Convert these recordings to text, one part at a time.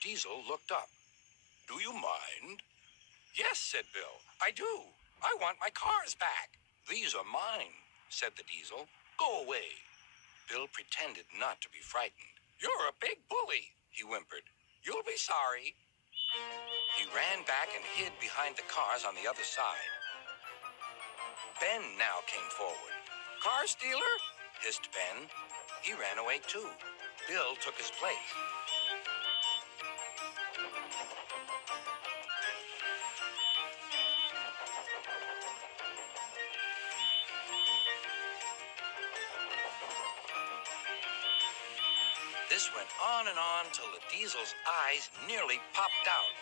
Diesel looked up. "Do you mind?" "Yes," said Bill, "I do. I want my cars back." "These are mine," said the Diesel. "Go away." Bill pretended not to be frightened. "You're a big bully," he whimpered. "You'll be sorry." He ran back and hid behind the cars on the other side. Ben now came forward. "Car stealer?" hissed Ben. He ran away too. Bill took his place. This went on and on till the Diesel's eyes nearly popped out.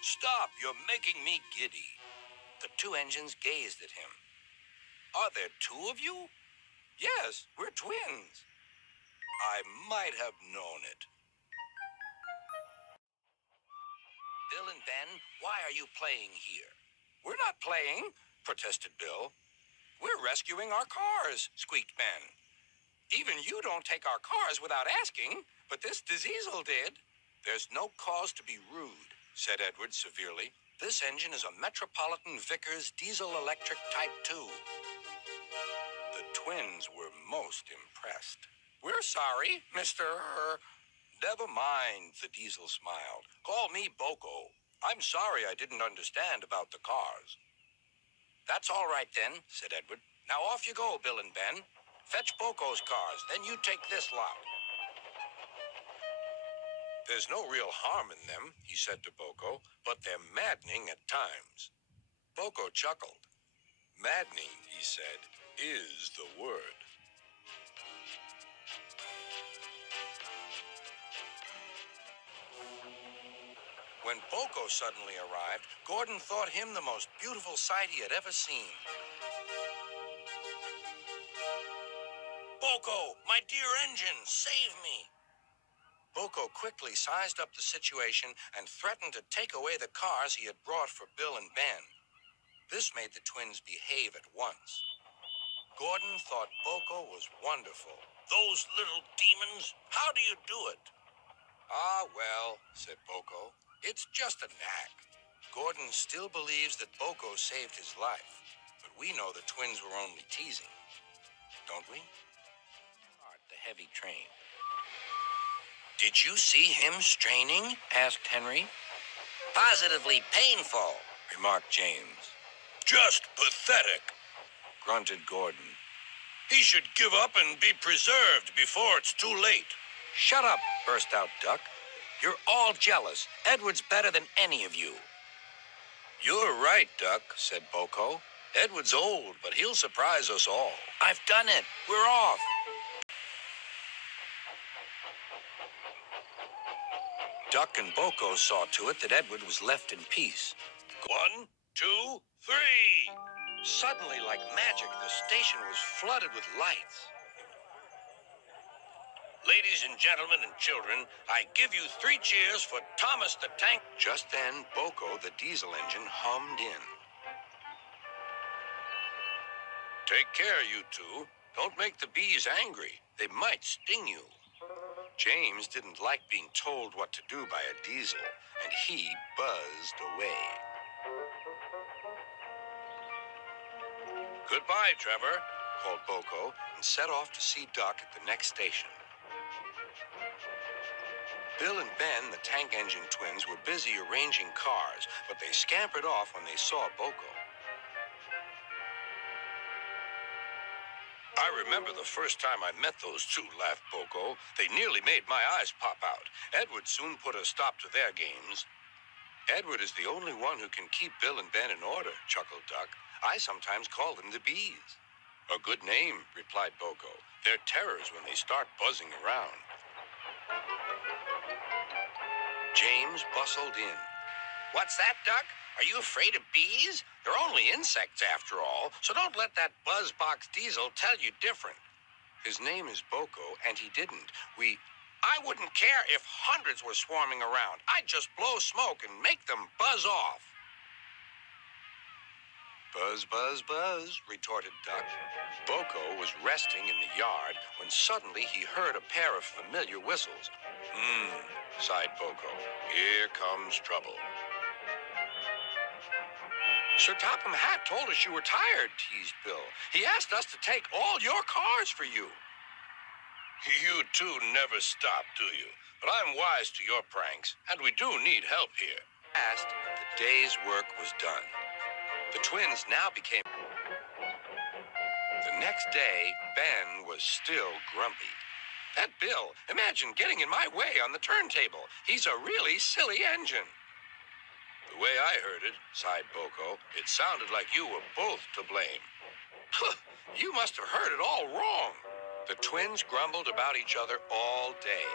"Stop, you're making me giddy." The two engines gazed at him. "Are there two of you?" "Yes, we're twins." "I might have known it." "Bill and Ben, why are you playing here?" "We're not playing," protested Bill. "We're rescuing our cars," squeaked Ben. "Even you don't take our cars without asking, but this Diesel did." "There's no cause to be rude," said Edward severely. "This engine is a Metropolitan Vickers diesel electric Type 2. The twins were most impressed. "We're sorry, Mr. "Never mind," the Diesel smiled. "Call me Boco. I'm sorry I didn't understand about the cars." "That's all right then," said Edward. "Now off you go, Bill and Ben. Fetch Boco's cars, then you take this lot." "There's no real harm in them," he said to Boco, "but they're maddening at times." Boco chuckled. "Maddening," he said, "is the word." When Boco suddenly arrived, Gordon thought him the most beautiful sight he had ever seen. "Boco, my dear engine, save me!" Boco quickly sized up the situation and threatened to take away the cars he had brought for Bill and Ben. This made the twins behave at once. Gordon thought Boco was wonderful. "Those little demons, how do you do it?" "Ah, well," said Boco, "it's just a knack." Gordon still believes that Boco saved his life, but we know the twins were only teasing. Don't we? The heavy train. "Did you see him straining?" asked Henry. "Positively painful," remarked James. "Just pathetic," grunted Gordon. "He should give up and be preserved before it's too late." "Shut up," burst out Duck. "You're all jealous. Edward's better than any of you." "You're right, Duck," said Boco. "Edward's old, but he'll surprise us all." "I've done it. We're off." Duck and Boco saw to it that Edward was left in peace. 1, 2, 3. Suddenly, like magic, the station was flooded with lights. "Ladies and gentlemen and children, I give you 3 cheers for Thomas the Tank." Just then, Boco, the diesel engine, hummed in. "Take care, you two. Don't make the bees angry. They might sting you." James didn't like being told what to do by a diesel, and he buzzed away. "Goodbye, Trevor," called Boco, and set off to see Duck at the next station. Bill and Ben, the tank engine twins, were busy arranging cars, but they scampered off when they saw Boco. "I remember the first time I met those two," laughed Boco. "They nearly made my eyes pop out. Edward soon put a stop to their games." "Edward is the only one who can keep Bill and Ben in order," chuckled Duck. "I sometimes call them the bees." "A good name," replied Boco. "They're terrors when they start buzzing around." James bustled in. "What's that, Duck? Are you afraid of bees? They're only insects after all, so don't let that buzzbox diesel tell you different." "His name is Boco, and he didn't. I wouldn't care if hundreds were swarming around. I'd just blow smoke and make them buzz off." Buzz, buzz, buzz, retorted Duck. Boco was resting in the yard when suddenly he heard a pair of familiar whistles. Sighed Boco. Here comes trouble. Sir Topham Hatt told us you were tired, teased Bill. He asked us to take all your cars for you. You two never stop, do you? But I'm wise to your pranks, and we do need help here. At last, the day's work was done. The twins now became... The next day, Ben was still grumpy. That Bill, imagine getting in my way on the turntable. He's a really silly engine. The way I heard it, sighed Boco, it sounded like you were both to blame. You must have heard it all wrong. The twins grumbled about each other all day.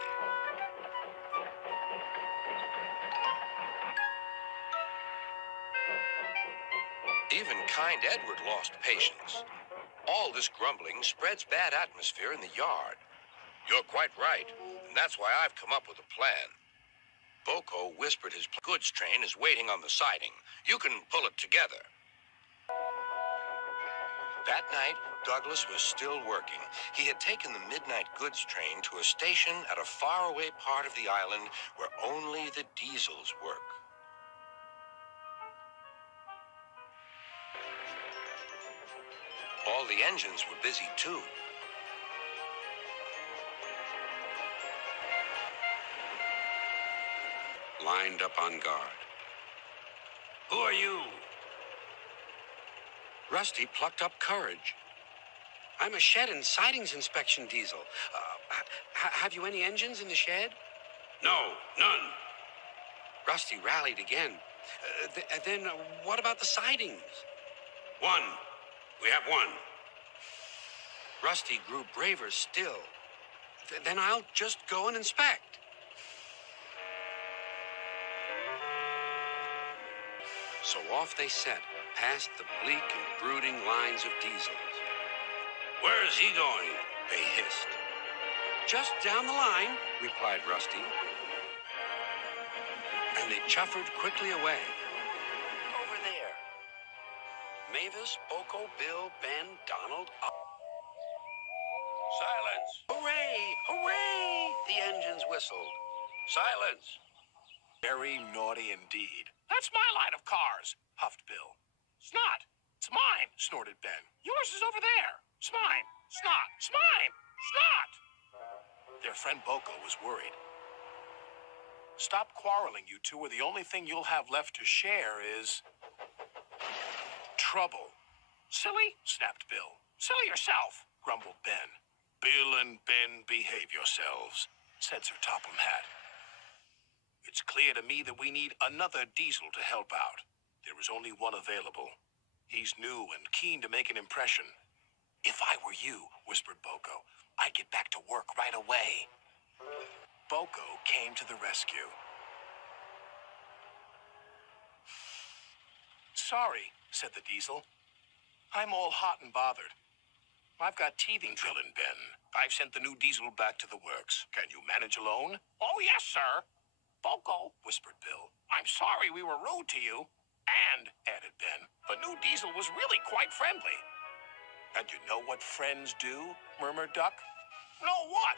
Even kind Edward lost patience. All this grumbling spreads bad atmosphere in the yard. You're quite right, and that's why I've come up with a plan. Boco whispered his goods train is waiting on the siding. You can pull it together. That night, Douglas was still working. He had taken the midnight goods train to a station at a faraway part of the island where only the diesels work. All the engines were busy too. Lined up on guard. Who are you? Rusty plucked up courage. I'm a shed and sidings inspection diesel. Have you any engines in the shed? No, none. Rusty rallied again. Then what about the sidings? One. We have one. Rusty grew braver still. Then I'll just go and inspect. So off they set, past the bleak and brooding lines of diesels. Where is he going? They hissed. Just down the line, replied Rusty. And they chuffered quickly away. Over there. Mavis, Boco, Bill, Ben, Donald... Silence! Hooray! Hooray! The engines whistled. Silence! Very naughty indeed. That's my line of cars, huffed Bill. It's not. It's mine, snorted Ben. Yours is over there. It's mine. It's not. It's mine. It's not. Their friend Boco was worried. Stop quarreling, you two, or the only thing you'll have left to share is... trouble. Silly, snapped Bill. Silly yourself, grumbled Ben. Bill and Ben, behave yourselves, said Sir Topham Hatt. It's clear to me that we need another diesel to help out. There is only one available. He's new and keen to make an impression. If I were you, whispered Boco, I'd get back to work right away. Boco came to the rescue. Sorry, said the diesel. I'm all hot and bothered. I've got teething drilling, Ben. I've sent the new diesel back to the works. Can you manage alone? Oh, yes, sir. Boco, whispered Bill, I'm sorry we were rude to you. And, added Ben, the new diesel was really quite friendly. And you know what friends do? Murmured Duck. No, what?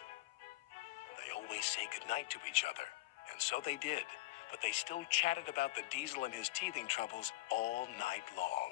They always say goodnight to each other. And so they did. But they still chatted about the diesel and his teething troubles all night long.